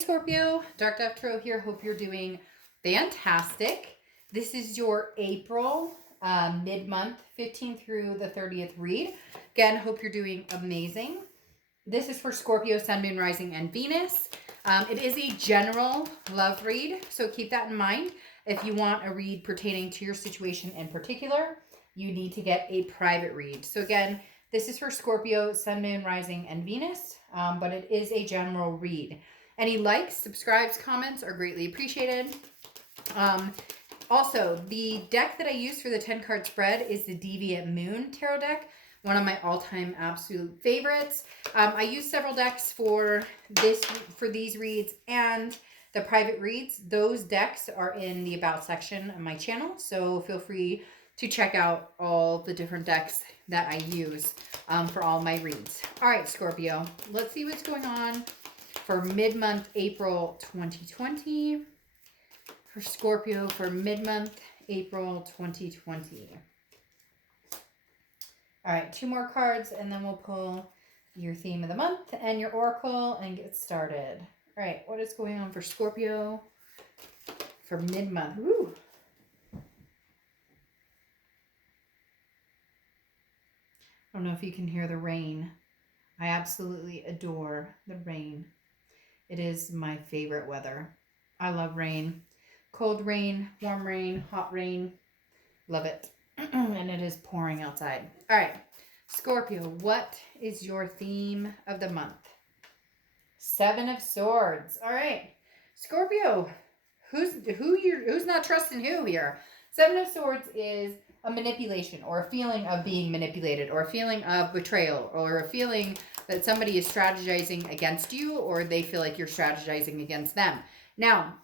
Scorpio, Dark Dove Tarot here. Hope you're doing fantastic. This is your April mid-month 15th through the 30th read. Again, hope you're doing amazing. This is for Scorpio, Sun, Moon, Rising, and Venus. It is a general love read, so keep that in mind. If you want a read pertaining to your situation in particular, you need to get a private read. So again, this is for Scorpio, Sun, Moon, Rising, and Venus, but it is a general read. Any likes, subscribes, comments are greatly appreciated. Also, the deck that I use for the 10-card spread is the Deviant Moon Tarot deck, one of my all-time absolute favorites. I use several decks for these reads and the private reads. Those decks are in the About section of my channel, so feel free to check out all the different decks that I use for all my reads. All right, Scorpio, let's see what's going on for mid-month April 2020. For Scorpio for mid-month April 2020. All right, 2 more cards and then we'll pull your theme of the month and your oracle and get started. All right, what is going on for Scorpio for mid-month? Woo! I don't know if you can hear the rain. I absolutely adore the rain. It is my favorite weather. I love rain. Cold rain, warm rain, hot rain. Love it. And it is pouring outside. All right. Scorpio, what is your theme of the month? 7 of Swords. All right. Scorpio, who's not trusting who here? 7 of Swords is a manipulation or a feeling of being manipulated or a feeling of betrayal or a feeling that somebody is strategizing against you or they feel like you're strategizing against them. Now,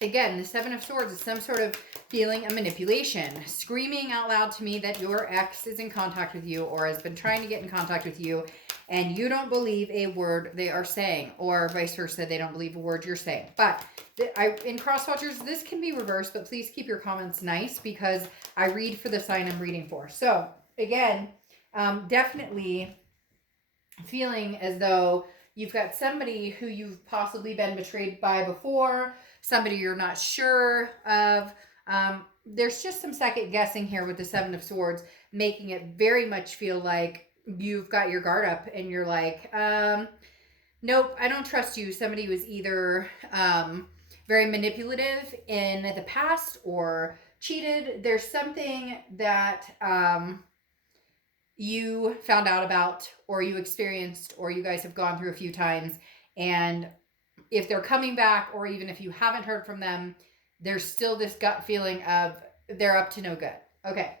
again, the 7 of Swords is some sort of feeling of manipulation, screaming out loud to me that your ex is in contact with you or has been trying to get in contact with you and you don't believe a word they are saying, or vice versa, they don't believe a word you're saying. But in cross watchers, this can be reversed, but please keep your comments nice because I read for the sign I'm reading for. So again, definitely feeling as though you've got somebody who you've possibly been betrayed by before, somebody you're not sure of. There's just some second guessing here with the 7 of Swords, making it very much feel like you've got your guard up and you're like, nope, I don't trust you. Somebody was either very manipulative in the past or cheated. There's something that you found out about or you experienced or you guys have gone through a few times, and if they're coming back or even if you haven't heard from them, there's still this gut feeling of they're up to no good. Okay.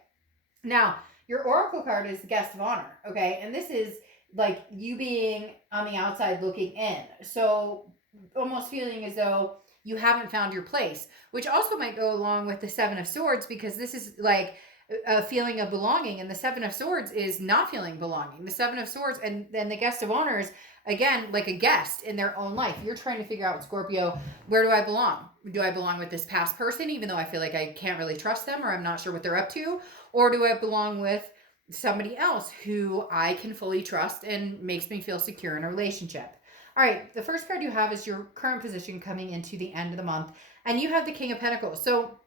Now, your oracle card is the guest of honor, okay? And this is like you being on the outside looking in. So almost feeling as though you haven't found your place, which also might go along with the 7 of Swords because this is like a feeling of belonging, and the 7 of Swords is not feeling belonging. The 7 of Swords and then the guest of honor is, again, like a guest in their own life. You're trying to figure out, Scorpio, where do I belong? Do I belong with this past person, even though I feel like I can't really trust them or I'm not sure what they're up to? Or do I belong with somebody else who I can fully trust and makes me feel secure in a relationship? All right, the first card you have is your current position coming into the end of the month, and you have the King of Pentacles. So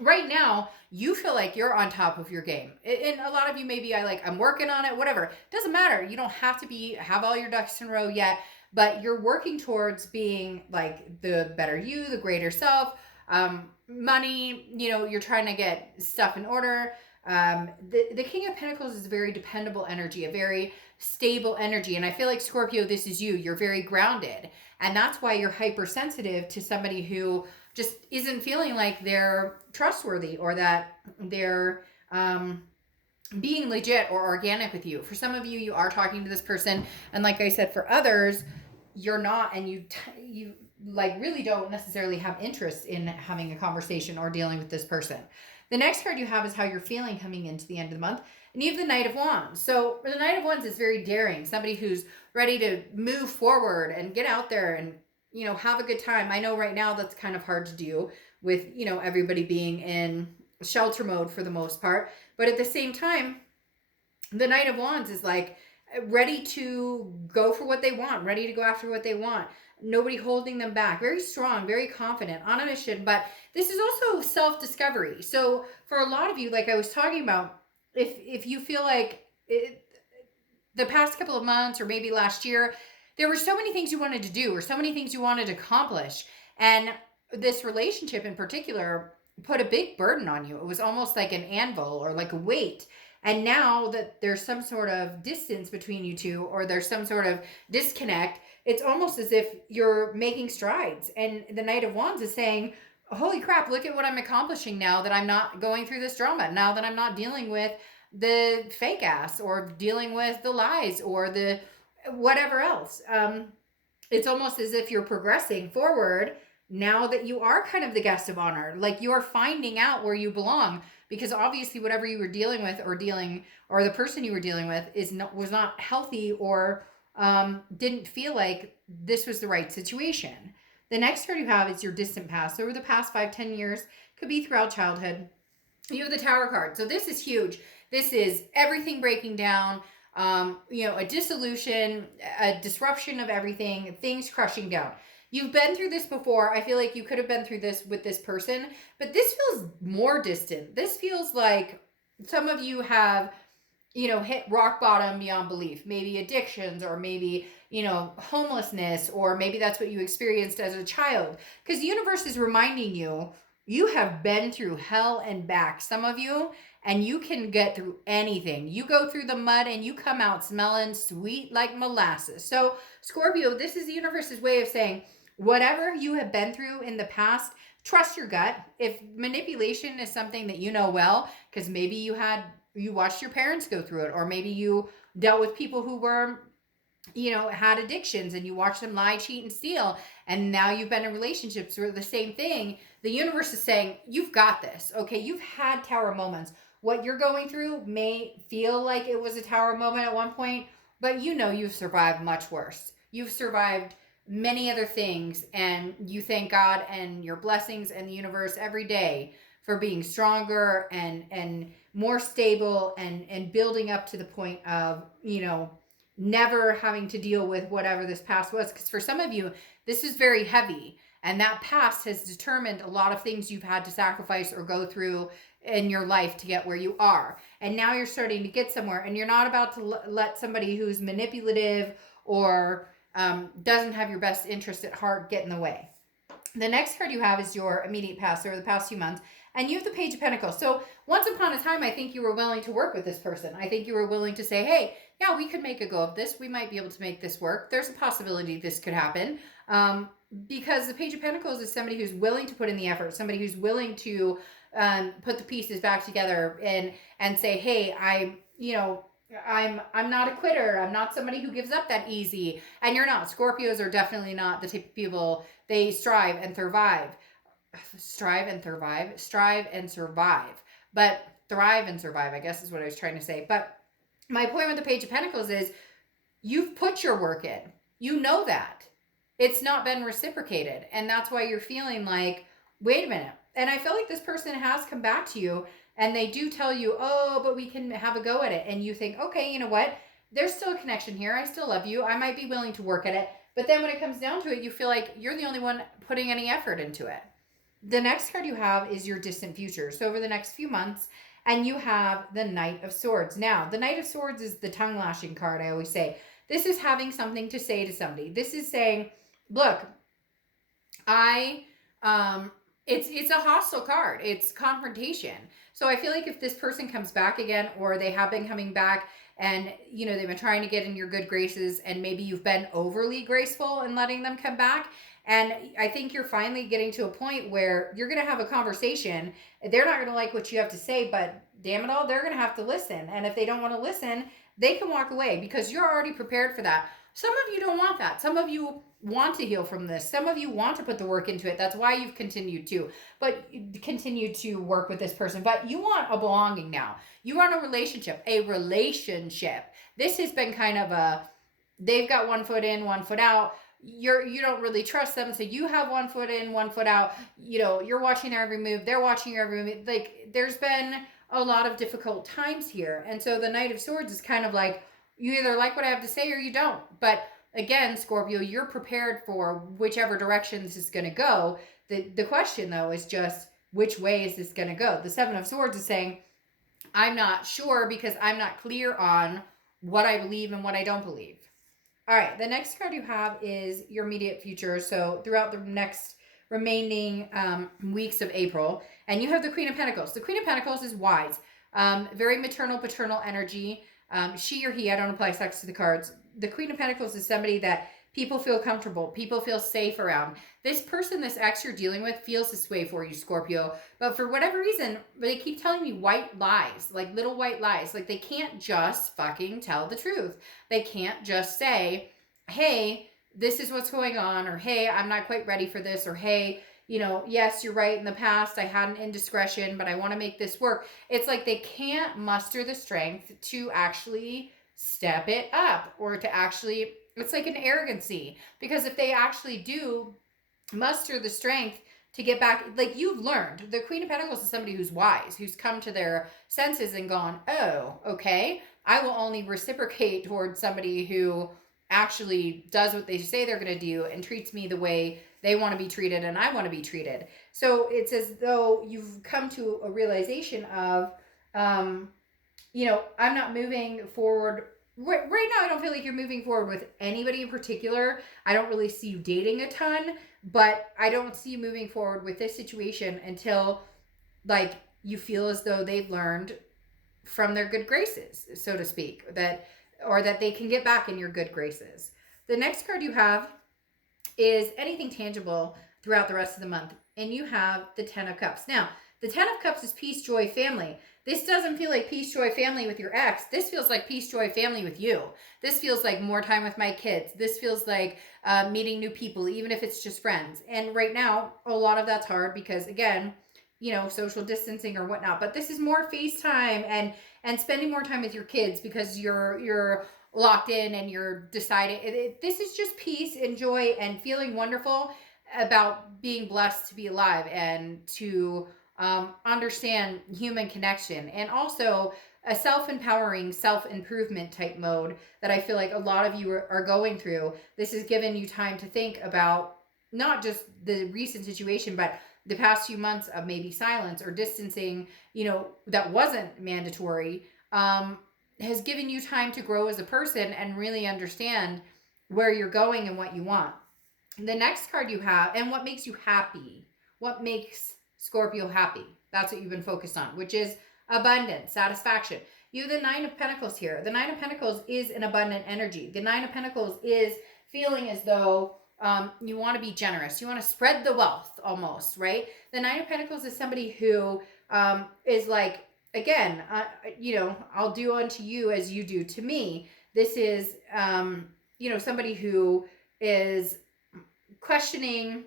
right now, you feel like you're on top of your game. And a lot of you may be, I'm working on it, whatever. Doesn't matter. You don't have to have all your ducks in a row yet, but you're working towards being like the better you, the greater self. Money, you're trying to get stuff in order. The King of Pentacles is a very dependable energy, a very stable energy. And I feel like, Scorpio, this is you. You're very grounded. And that's why you're hypersensitive to somebody who just isn't feeling like they're trustworthy or that they're being legit or organic with you. For some of you, you are talking to this person. And like I said, for others, you're not, and you really don't necessarily have interest in having a conversation or dealing with this person. The next card you have is how you're feeling coming into the end of the month. And you have the Knight of Wands. So the Knight of Wands is very daring. Somebody who's ready to move forward and get out there and, have a good time. I know right now that's kind of hard to do with, everybody being in shelter mode for the most part. But at the same time, the Knight of Wands is like ready to go for what they want, ready to go after what they want. nobody holding them back, very strong, very confident, on a mission. But this is also self-discovery. So for a lot of you, like I was talking about, if you feel like the past couple of months or maybe last year, there were so many things you wanted to do or so many things you wanted to accomplish. And this relationship in particular put a big burden on you. It was almost like an anvil or like a weight. And now that there's some sort of distance between you two, or there's some sort of disconnect, it's almost as if you're making strides. And the Knight of Wands is saying, holy crap, look at what I'm accomplishing now that I'm not going through this drama, now that I'm not dealing with the fake ass or dealing with the lies or the whatever else. It's almost as if you're progressing forward now that you are kind of the guest of honor. Like you're finding out where you belong, because obviously whatever you were dealing with or the person you were dealing with was not healthy, or didn't feel like this was the right situation. The next card you have is your distant past. Over the past 5-10 years, could be throughout childhood. You have the Tower card. So this is huge. This is everything breaking down, a dissolution, a disruption of everything, things crushing down. You've been through this before. I feel like you could have been through this with this person, but this feels more distant. This feels like some of you have, hit rock bottom beyond belief. Maybe addictions, or maybe, homelessness, or maybe that's what you experienced as a child. Because the universe is reminding you, you have been through hell and back, some of you, and you can get through anything. You go through the mud and you come out smelling sweet like molasses. So, Scorpio, this is the universe's way of saying, whatever you have been through in the past, trust your gut. If manipulation is something that you know well, because maybe you watched your parents go through it, or maybe you dealt with people who were, had addictions and you watched them lie, cheat, and steal, and now you've been in relationships where the same thing. The universe is saying, you've got this. Okay, you've had tower moments. What you're going through may feel like it was a tower moment at one point, but you've survived much worse. You've survived many other things, and you thank God and your blessings and the universe every day for being stronger and more stable and building up to the point of, never having to deal with whatever this past was. Because for some of you, this is very heavy, and that past has determined a lot of things you've had to sacrifice or go through in your life to get where you are. And now you're starting to get somewhere, and you're not about to let somebody who's manipulative or doesn't have your best interest at heart get in the way. The next card you have is your immediate past, or the past few months, and you have the Page of Pentacles. So once upon a time, I think you were willing to work with this person. I think you were willing to say, hey, yeah, we could make a go of this. We might be able to make this work. There's a possibility this could happen. Because the Page of Pentacles is somebody who's willing to put in the effort, somebody who's willing to put the pieces back together and say, hey, I'm not a quitter. I'm not somebody who gives up that easy. And you're not. Scorpios are definitely not the type of people. They strive and survive. Strive and survive. But thrive and survive, I guess is what I was trying to say. But my point with the Page of Pentacles is you've put your work in. You know that. It's not been reciprocated. And that's why you're feeling like, wait a minute. And I feel like this person has come back to you, and they do tell you, oh, but we can have a go at it. And you think, okay, you know what? There's still a connection here. I still love you. I might be willing to work at it. But then when it comes down to it, you feel like you're the only one putting any effort into it. The next card you have is your distant future. So over the next few months, and you have the Knight of Swords. Now, the Knight of Swords is the tongue lashing card, I always say. This is having something to say to somebody. This is saying, look, it's a hostile card. It's confrontation. So I feel like if this person comes back again, or they have been coming back, and they've been trying to get in your good graces, and maybe you've been overly graceful in letting them come back, and I think you're finally getting to a point where you're going to have a conversation. They're not going to like what you have to say, but damn it all, they're going to have to listen. And if they don't want to listen, they can walk away, because you're already prepared for that. Some of you don't want that. Some of you want to heal from this. Some of you want to put the work into it. That's why you've continued to work with this person. But you want a belonging now. You want a relationship. This has been kind of they've got one foot in, one foot out. You don't really trust them, so you have one foot in, one foot out. You're watching their every move. They're watching your every move. Like, there's been a lot of difficult times here. And so the Knight of Swords is kind of like, you either like what I have to say or you don't. But again, Scorpio, you're prepared for whichever direction this is going to go. The question, though, is just which way is this going to go? The Seven of Swords is saying, I'm not sure because I'm not clear on what I believe and what I don't believe. All right, the next card you have is your immediate future. So throughout the next remaining weeks of April, and you have the Queen of Pentacles. The Queen of Pentacles is wise, very maternal, paternal energy. She or he, I don't apply sex to the cards. The Queen of Pentacles is somebody that people feel comfortable, people feel safe around. This person, this ex you're dealing with, feels this way for you, Scorpio. But for whatever reason, they keep telling me white lies, like little white lies. Like they can't just fucking tell the truth. They can't just say, hey, this is what's going on, or hey, I'm not quite ready for this, or hey, yes, you're right. In the past, I had an indiscretion, but I want to make this work. It's like they can't muster the strength to actually step it up, or to actually, it's like an arrogancy. Because if they actually do muster the strength to get back, like you've learned, the Queen of Pentacles is somebody who's wise, who's come to their senses and gone, oh, okay, I will only reciprocate towards somebody who actually does what they say they're going to do and treats me the way they want to be treated and I want to be treated. So it's as though you've come to a realization of, I'm not moving forward. Right now, I don't feel like you're moving forward with anybody in particular. I don't really see you dating a ton, but I don't see you moving forward with this situation until, like, you feel as though they've learned from their good graces, so to speak, or that they can get back in your good graces. The next card you have is anything tangible throughout the rest of the month, and you have the Ten of Cups. Now, the Ten of Cups is peace, joy, family. This doesn't feel like peace, joy, family with your ex. This feels like peace, joy, family with you. This feels like more time with my kids. This feels like meeting new people, even if it's just friends. And right now, a lot of that's hard because, again, social distancing or whatnot. But this is more FaceTime and spending more time with your kids because you're locked in and you're deciding. This is just peace and joy and feeling wonderful about being blessed to be alive and to understand human connection, and also a self-empowering, self-improvement type mode that I feel like a lot of you are going through. This has given you time to think about not just the recent situation, but the past few months of maybe silence or distancing, that wasn't mandatory, has given you time to grow as a person and really understand where you're going and what you want. The next card you have, and what makes you happy, what makes Scorpio happy. That's what you've been focused on, which is abundance, satisfaction. You have the Nine of Pentacles here. The Nine of Pentacles is an abundant energy. The Nine of Pentacles is feeling as though you want to be generous. You want to spread the wealth almost, right? The Nine of Pentacles is somebody who is like, again, I'll do unto you as you do to me. This is, somebody who is questioning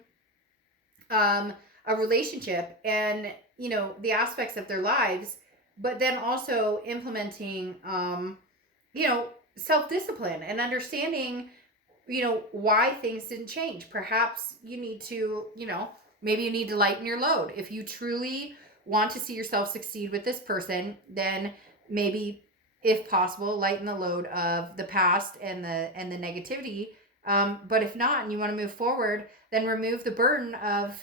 a relationship and the aspects of their lives, but then also implementing self-discipline and understanding why things didn't change. Perhaps you need to maybe you need to lighten your load. If you truly want to see yourself succeed with this person, then maybe, if possible, lighten the load of the past and the negativity. But if not, and you want to move forward, then remove the burden of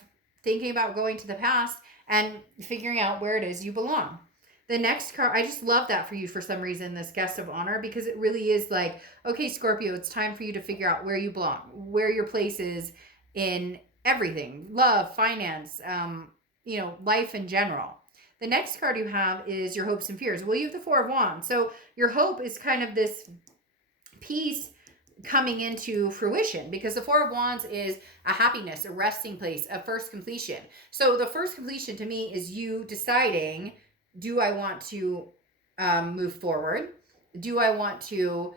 thinking about going to the past and figuring out where it is you belong. The next card, I just love that for you for some reason, this guest of honor, because it really is like, okay, Scorpio, it's time for you to figure out where you belong, where your place is in everything, love, finance, life in general. The next card you have is your hopes and fears. Well, you have the Four of Wands. So your hope is kind of this peace coming into fruition, because the Four of Wands is a happiness, a resting place, a first completion. So the first completion to me is you deciding, do I want to move forward? Do I want to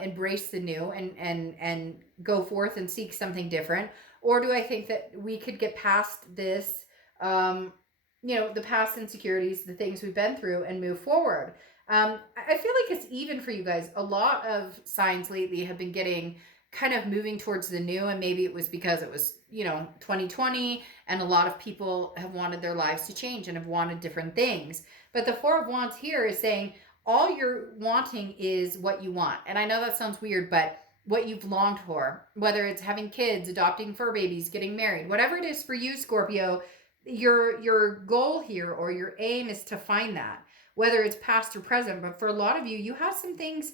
embrace the new and go forth and seek something different? Or do I think that we could get past this, the past insecurities, the things we've been through, and move forward? I feel like it's even for you guys. A lot of signs lately have been getting kind of moving towards the new, and maybe it was because it was 2020 and a lot of people have wanted their lives to change and have wanted different things. But the Four of Wands here is saying all you're wanting is what you want. And I know that sounds weird, but what you've longed for, whether it's having kids, adopting fur babies, getting married, whatever it is for you, Scorpio, your goal here or your aim is to find that, whether it's past or present. But for a lot of you, you have some things,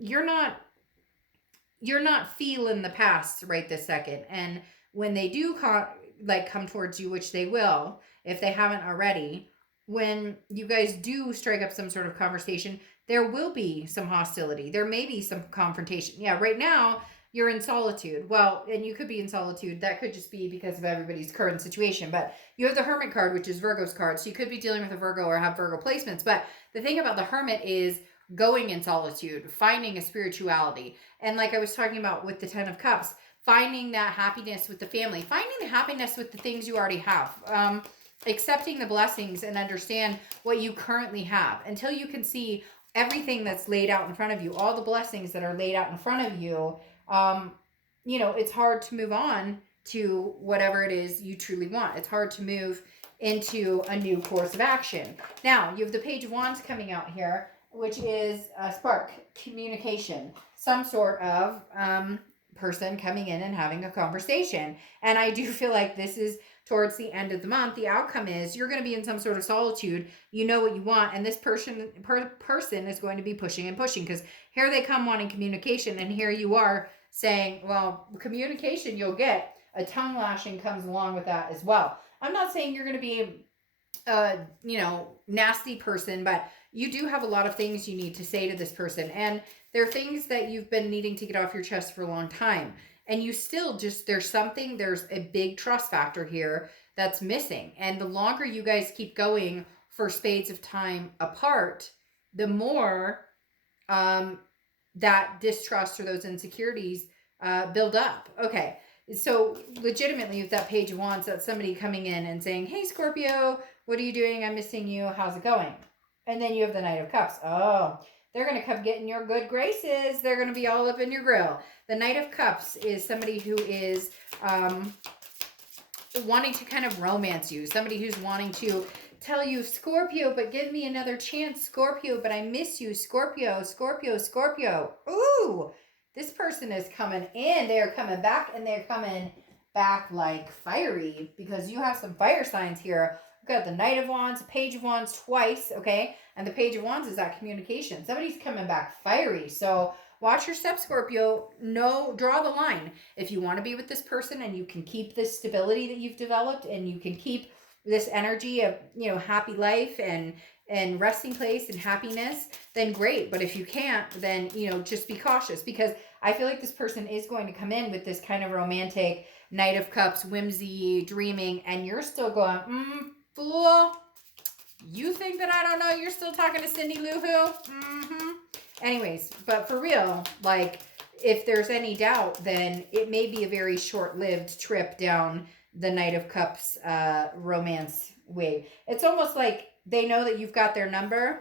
you're not feeling the past right this second. And when they do come towards you, which they will, if they haven't already, when you guys do strike up some sort of conversation, there will be some hostility. There may be some confrontation. Yeah, right now you're in solitude. Well, and you could be in solitude. That could just be because of everybody's current situation. But you have the Hermit card, which is Virgo's card. So you could be dealing with a Virgo or have Virgo placements. But the thing about the Hermit is going in solitude, finding a spirituality. And like I was talking about with the 10 of Cups, finding that happiness with the family, finding the happiness with the things you already have. Accepting the blessings and understand what you currently have until you can see everything that's laid out in front of you, all the blessings that are laid out in front of you. It's hard to move on to whatever it is you truly want. It's hard to move into a new course of action. Now, you have the Page of Wands coming out here, which is a spark, communication, some sort of person coming in and having a conversation. And I do feel like this is towards the end of the month. The outcome is you're going to be in some sort of solitude. You know what you want, and this person is going to be pushing and pushing, because here they come wanting communication, and here you are saying, well, communication you'll get. A tongue lashing comes along with that as well. I'm not saying you're going to be a nasty person, but you do have a lot of things you need to say to this person, and there are things that you've been needing to get off your chest for a long time. And you still there's a big trust factor here that's missing. And the longer you guys keep going for spades of time apart, the more that distrust or those insecurities build up. Okay, so legitimately with that Page of Wands, that's somebody coming in and saying, hey, Scorpio, what are you doing? I'm missing you. How's it going? And then you have the Knight of Cups. Oh, they're going to come get in your good graces. They're going to be all up in your grill. The Knight of Cups is somebody who is wanting to kind of romance you. Somebody who's wanting to tell you, Scorpio, but give me another chance, Scorpio, but I miss you, Scorpio, Scorpio, Scorpio. Ooh, this person is coming in. They're coming back, and they're coming back like fiery, because you have some fire signs here. We've got the Knight of Wands, Page of Wands twice, okay? And the Page of Wands is that communication. Somebody's coming back fiery. So watch your step, Scorpio. Draw the line. If you want to be with this person and you can keep this stability that you've developed, and you can keep this energy of, happy life and resting place and happiness, then great. But if you can't, then, just be cautious, because I feel like this person is going to come in with this kind of romantic Knight of Cups, whimsy, dreaming, and you're still going, fool, you think that I don't know you're still talking to Cindy Lou Who? Anyways, but for real, like, if there's any doubt, then it may be a very short-lived trip down the Knight of Cups romance wave. It's almost like they know that you've got their number,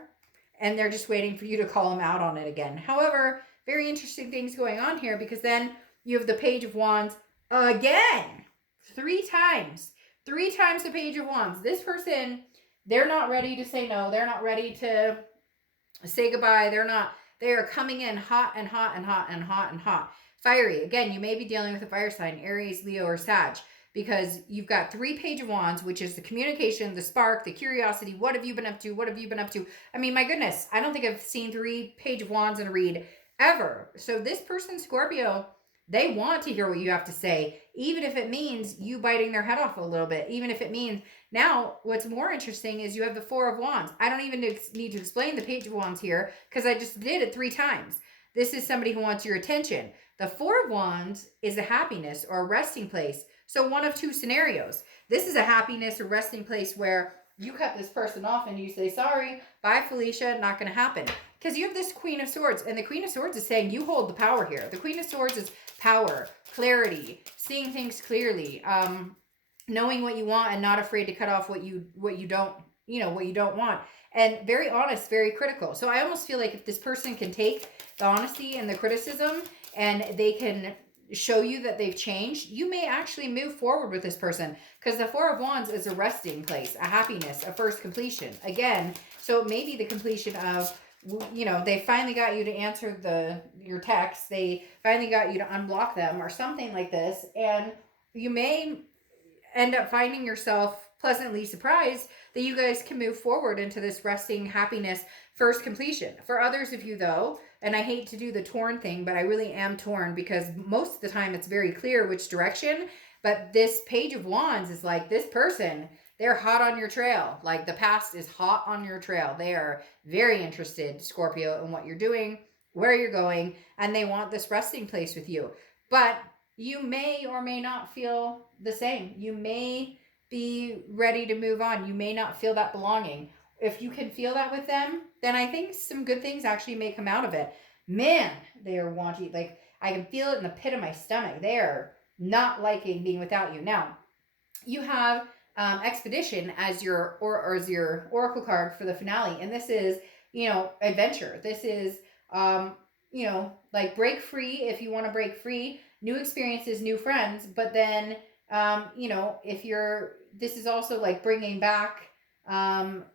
and they're just waiting for you to call them out on it again. However, very interesting things going on here, because then you have the Page of Wands again. 3 times. 3 times the Page of Wands. This person, they're not ready to say no. They're not ready to say goodbye. They are coming in hot and hot and hot and hot and hot. Fiery. Again, you may be dealing with a fire sign, Aries, Leo, or Sag, because you've got 3 Page of Wands, which is the communication, the spark, the curiosity. What have you been up to? What have you been up to? I mean, my goodness, I don't think I've seen 3 Page of Wands in a read ever. So this person, Scorpio, they want to hear what you have to say, even if it means you biting their head off a little bit, even if it means... Now, what's more interesting is you have the 4 of Wands. I don't even need to explain the Page of Wands here, because I just did it 3 times. This is somebody who wants your attention. The 4 of Wands is a happiness or a resting place. So one of 2 scenarios. This is a happiness or resting place where you cut this person off and you say, sorry, bye, Felicia, not going to happen. Because you have this Queen of Swords, and the Queen of Swords is saying you hold the power here. The Queen of Swords is power, clarity, seeing things clearly, knowing what you want and not afraid to cut off what you don't want. And very honest, very critical. So I almost feel like if this person can take the honesty and the criticism, and they can show you that they've changed, you may actually move forward with this person, because the 4 of Wands is a resting place, a happiness, a first completion. Again, so it may be the completion of you know, they finally got you to answer your text. They finally got you to unblock them or something like this. And you may end up finding yourself pleasantly surprised that you guys can move forward into this resting happiness first completion. For others of you, though, and I hate to do the torn thing, but I really am torn because most of the time it's very clear which direction. But this Page of Wands is like, this person, they're hot on your trail. Like, the past is hot on your trail. They are very interested, Scorpio, in what you're doing, where you're going, and they want this resting place with you. But you may or may not feel the same. You may be ready to move on. You may not feel that belonging. If you can feel that with them, then I think some good things actually may come out of it. Man, they are wanting, like, I can feel it in the pit of my stomach. They are not liking being without you. Now, you have Expedition as or as your oracle card for the finale, and this is, you know, adventure. This is, you know, like, break free if you want to break free, new experiences, new friends. But then, you know, if you're, this is also like bringing back,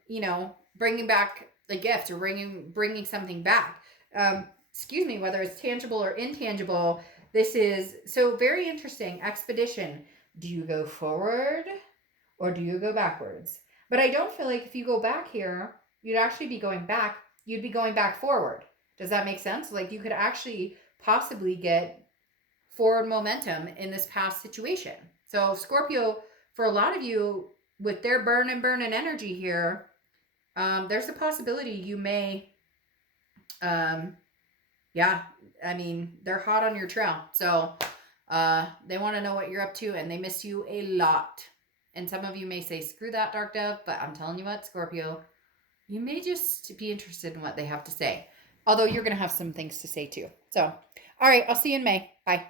you know, bringing back a gift or bringing something back. Excuse me, whether it's tangible or intangible. This is so very interesting. Expedition. Do you go forward or do you go backwards? But I don't feel like if you go back here, you'd actually be going back. You'd be going back forward. Does that make sense? Like, you could actually possibly get forward momentum in this past situation. So Scorpio, for a lot of you, with their burning energy here, there's a possibility you may, yeah, I mean, they're hot on your trail. So they want to know what you're up to, and they miss you a lot. And some of you may say, screw that, Dark Dove, but I'm telling you what, Scorpio, you may just be interested in what they have to say. Although you're going to have some things to say too. So, all right, I'll see you in May. Bye.